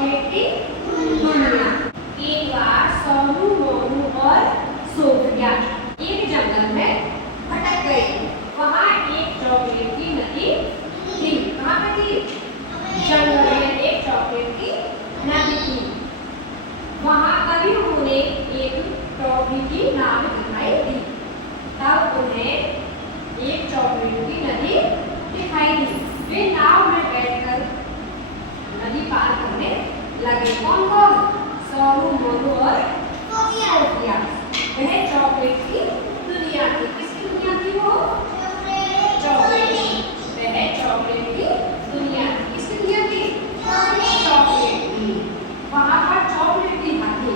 Chocolate की दुनिया। एक बार सोनू, मोनू और सोफिया एक जंगल में भटक गए। वहाँ एक चॉकलेट की नदी थी। कहाँ पे थी? जंगल में एक चॉकलेट की नदी थी। वहाँ कभी उन्हें एक टॉफी की नाव दिखाई दी। तब उन्हें एक चॉकलेट की नदी दिखाई दी। वे नाव में बैठकर नदी पार करने लगे। कौन कौन? सोनू, मोनू और सोफिया। वह चॉकलेट की दुनिया थी। किसकी दुनिया थी वो? चॉकलेट। वह चॉकलेट की दुनिया थी। किसकी दुनिया थी? चॉकलेट की। वहाँ पर चॉकलेट की हाथी,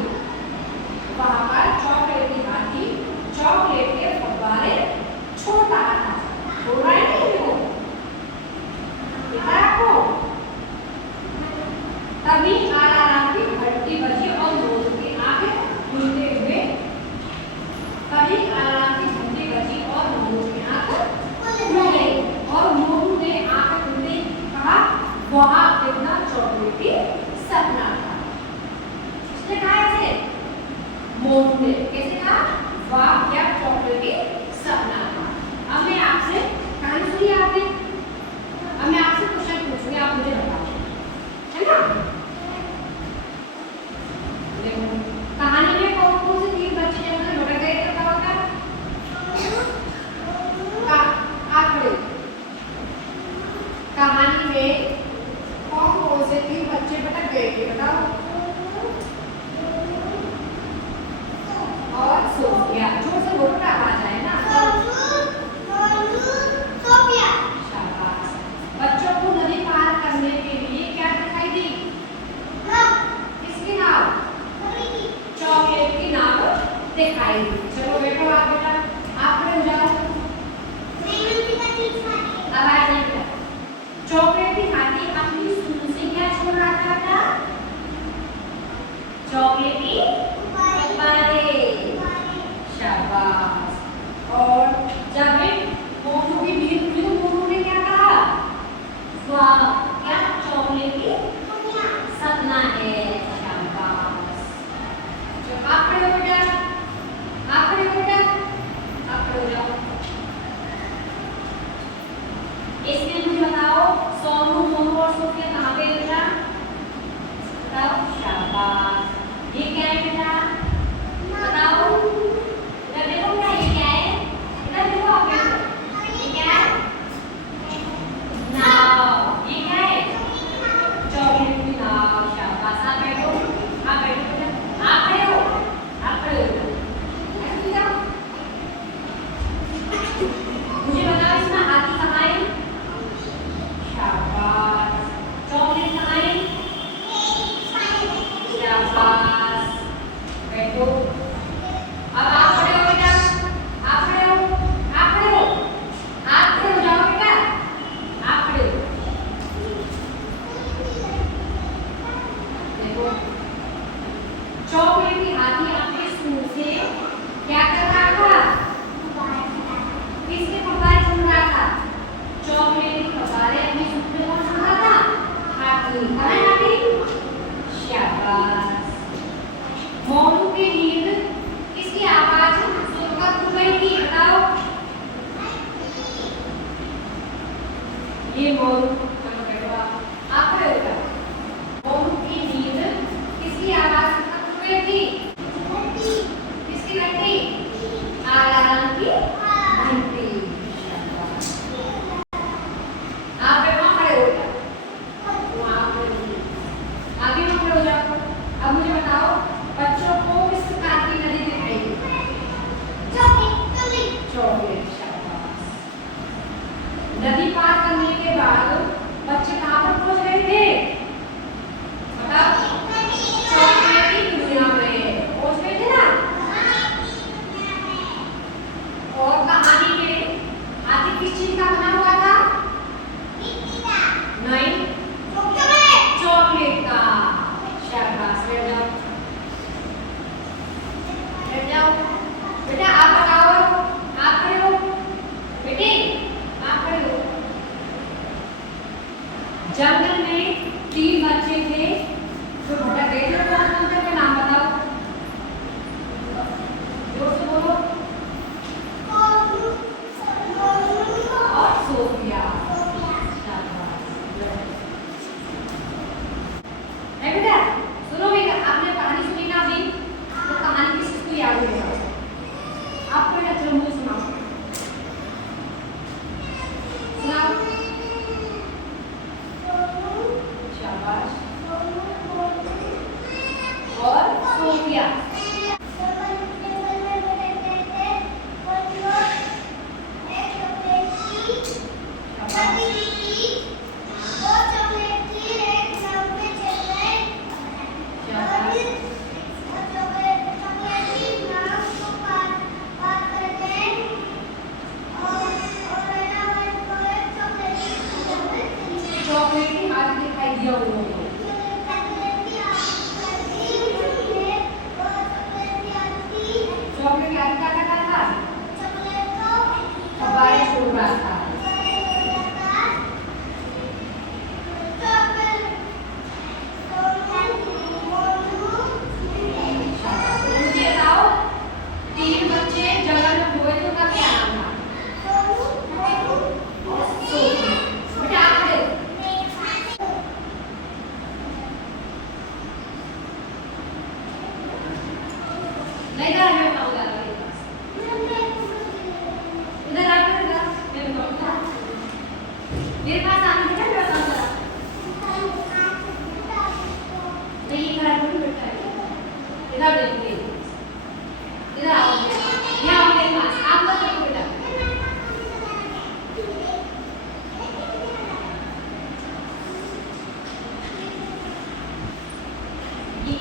वहाँ पर चॉकलेट की हाथी चॉकलेट के फव्वारे छोड़ रहा था। छोड़ रहा है नहीं वो? आपको तभी आराम की घंटी बजी और मोनू की आंखें खुलते हुए, तभी आराम की घंटी बजी और मोनू की आंखें खुल गई। और मोनू ने आंखें खुलते कहा, वहाँ कितना चॉकलेट की सपना था। उसने कहा ऐसे, मोनू ने कैसे कहा? वाह क्या चॉकलेट की सपना था। अब मैं आपसे कहानी सुनी आपने, अब मैं आपसे क्वेश्चन पूछूंगी, आप मुझे बताओ, है ना? देखो कहानी में कौन कौन से तीन बच्चे जंगल में भटक गए थे? बताओ क्या? कहानी में कौन कौन से तीन बच्चे भटक गए थे? बताओ। और सोफिया। जोर से बोलो ना, आवाज आए ना। शाबाश। बच्चों को नदी पार करने के लिए क्या दिखाई दी? किसकी नाव? चॉकलेट की नाव दिखाई दी। चलो बैठो आप बेटा, आप खड़े हो जाओ। अब आइए बेटा, चॉकलेट की हाथी अपनी सूंड से क्या छोड़ रहा था? चॉकलेट की फव्वारे। शाबाश। और जब मोनू की नींद खुली तो मोनू ने क्या कहा? वाह क्या चॉकलेट की सपना है। शाबाश। जब आप खड़े हो बेटा, आप खड़े हो बेटा, आप खड़े हो जाओ। इसमें मुझे बताओ, सोनू, मोनू और सोफिया कहाँ पे बेटा? बताओ। शाबाश। ये क्या है बेटा? बताओ। इधर देखो बेटा, ये क्या है? इधर देखो आप देखो, ये क्या है? नाव। ये क्या है? चॉकलेट की नाव। शाबाश। आप बैठो, आप बैठो बेटा, आप खड़े हो, आप खड़े हो बेटा। मुझे बताओ इसमें हाथी कहाँ है? शाबाश। चॉकलेट कहाँ है? शाबाश। बैठो। अब आप खड़े हो बेटा, आप खड़े हो, आप खड़े हो, आप खड़े हो जाओ बेटा, आप खड़े हो। देखो चॉकलेट की हाथी अपनी सूंड से क्या कर रहा था? किसके फव्वारे छोड़ रहा था? चॉकलेट के फव्वारे अपनी सूंड से कौन छोड़ रहा था? हाथी। कहाँ है हाथी? शाबाश। मोनू की नींद किसकी आवाज सुनकर खुल गई थी? बताओ। ये मोनू, आप खड़े हो जाओ। मोनू की नींद किसकी आवाज सुनकर खुल गई थी? किसकी घंटी? अलार्म की घंटी। आप वहाँ खड़े हो जाओ, वहाँ खड़े हो जाओ, आगे वहाँ खड़े हो जाओ। अब मुझे बताओ, बच्चों को किस प्रकार की नदी दिखाई दी? चॉकलेट। शाबाश। नदी पार करने के बाद बच्चे कहाँ पर पहुँच गए थे? बताओ। चॉकलेट की दुनिया में पहुँच गए थे ना? और कहानी में हाथी किस चीज का बना हुआ था? नहीं, चॉकलेट का। शाबाश। बैठ जाओ, बैठ जाओ बेटा, आप बताओ, आप खड़े हो बेटे, आप खड़े हो। जंगल में तीन बच्चे थे, जो भटक गए थे वो कौन थे, नाम बताओ, जोर से बोलो। और सोफिया। ए बेटा सुनो बेटा, आपने कहानी सुनी ना अभी, तो कहानी किसको याद रहेगा? आप बेटा चलो मुझे सुनाओ, सुनाओ। शाबाश। और सोफिया। चॉकलेट की हाथ दिखाई दिया उन्होंने। चॉकलेट की हाथ क्या कर रहा था? फव्वारे छोड़ रहा था। मुझे बताओ, तीन बच्चे जंगल में खोए थे, उनका क्या नाम था? सोफिया। बेटा आप खड़े हो। नहीं जा रहा, मैं बताऊंगा मेरे पास। इधर आ, इधर आ, मैं बताऊंगा। मेरे पास आने बेटा, मैं बताऊंगा। नहीं खड़ा करो बेटा, इधर देखिए, इधर आओ, यहाँ आओ मेरे पास, आप मत रखो बेटा। ये